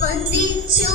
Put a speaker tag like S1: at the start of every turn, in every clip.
S1: വന്ദിച്ചു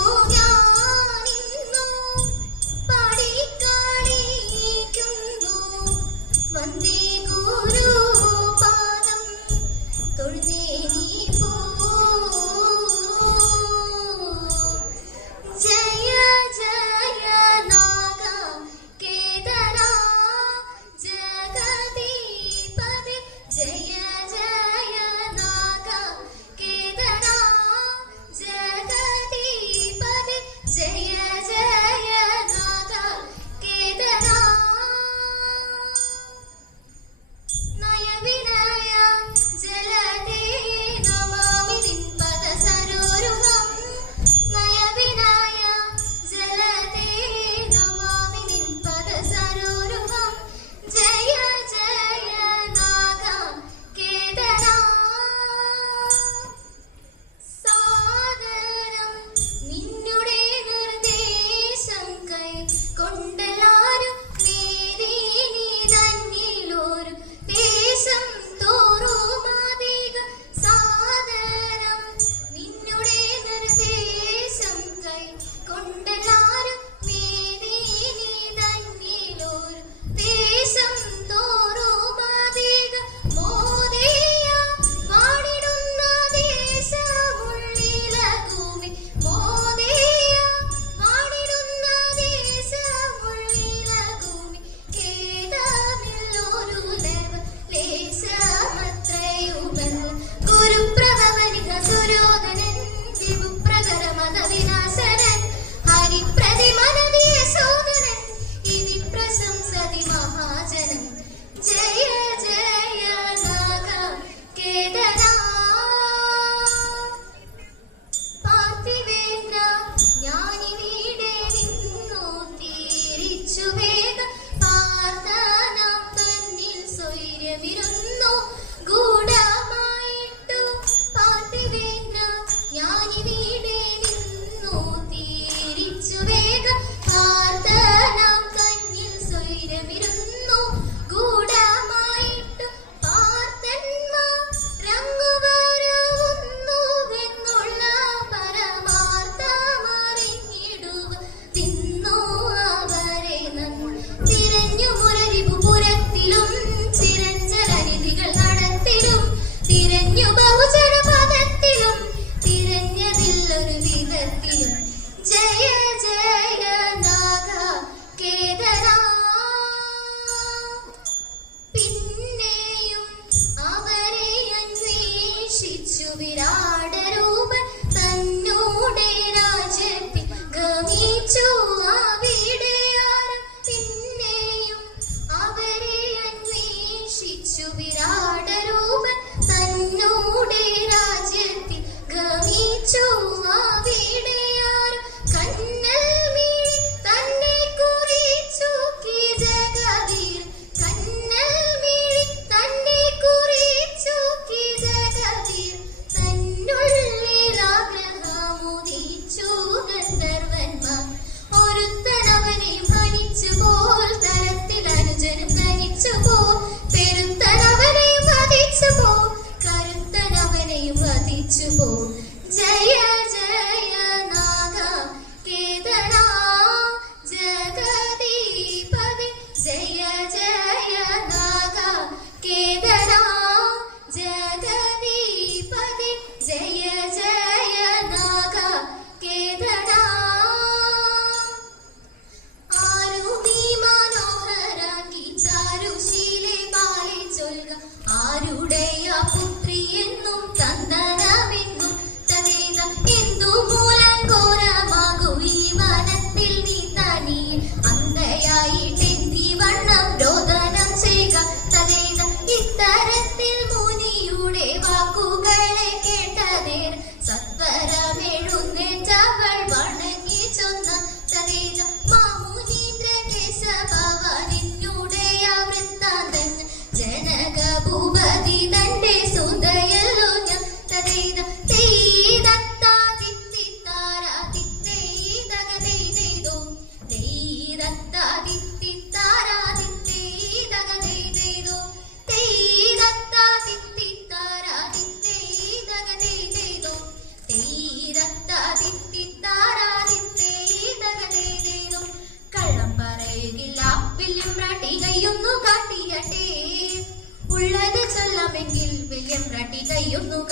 S1: ജയ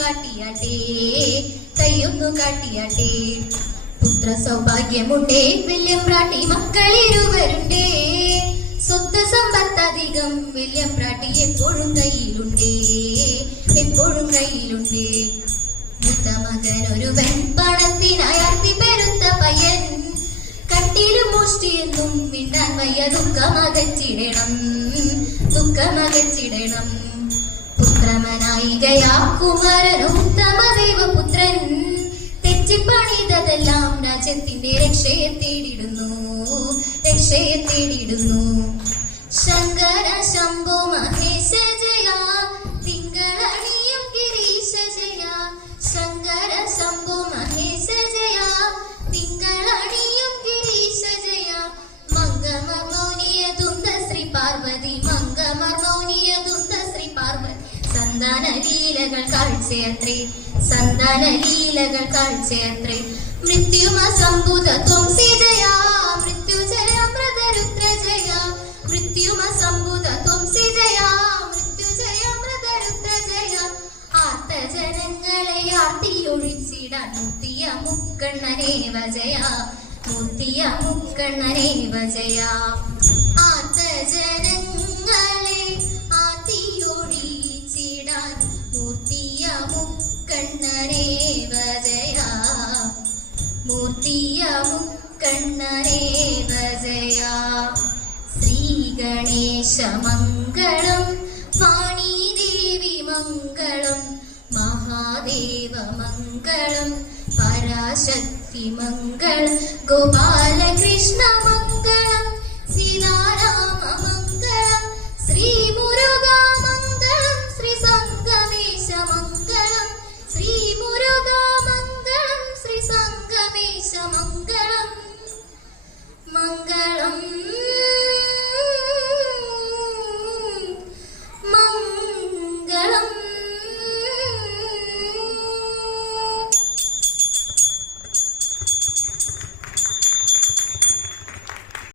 S1: കാട്ടിയാട്ടെ കാട്ടിയാട്ടെ. പുത്ര സൗഭാഗ്യമുണ്ടേ വില്യം പ്രാട്ടി മക്കളിരുവരുണ്ടേ. സ്വത്ത് സമ്പത്തധികം വില്യം പ്രാട്ടി എപ്പോഴും കയ്യിലുണ്ടേ എപ്പോഴും കയ്യിലുണ്ടേ. മൂത്ത മകൻ ഒരുവൻ പണത്തിനായി പെരുത്ത പയ്യൻ. കട്ടിലും മോഷ്ടിയെന്നും മിണ്ടാൻ വയ്യ ദുഃഖമകച്ചിടണം ദുഃഖമകറ്റിടണം പുത്രമനായികയാ കുമാരനും ഉത്തമദൈവപുത്രൻ തെറ്റിപ്പണിതതെല്ലാം രാജ്യത്തിന്റെ രക്ഷയെ തേടിടുന്നു രക്ഷയെ തേടിടുന്നു ശങ്കര ശംഭോ സന്താന ലീലകൾ കാഴ്ചയത്രേ സന്താന ലീലകൾ കാഴ്ചയത്രേ. മൃത്യുമ സംഭൂത ത്വം സീതയ മൃത്യുജയ മൃതരുദ്ര ജയ മൃത്യുമ സംഭൂത ത്വം മൃത്യുജയ മൃതരുദ്ര ജയ ആർത്ത ജനങ്ങളെ ആർത്തിയൊഴിച്ചിടാൻ മുത്തിയ മുക്കണ്ണനെ വജയ. മുത്തിയ മുക്കണ്ണനെ വജയ. മുക്കണ്ണനെ വജയ. മൂർത്തിയ മുക്കണ്ണനെ വജയ. ശ്രീ ഗണേശ മംഗളം വാണീദേവി മംഗളം മഹാദേവ മംഗളം പരാശക്തി മംഗളം ഗോപാലകൃഷ്ണ മംഗളം മംഗളം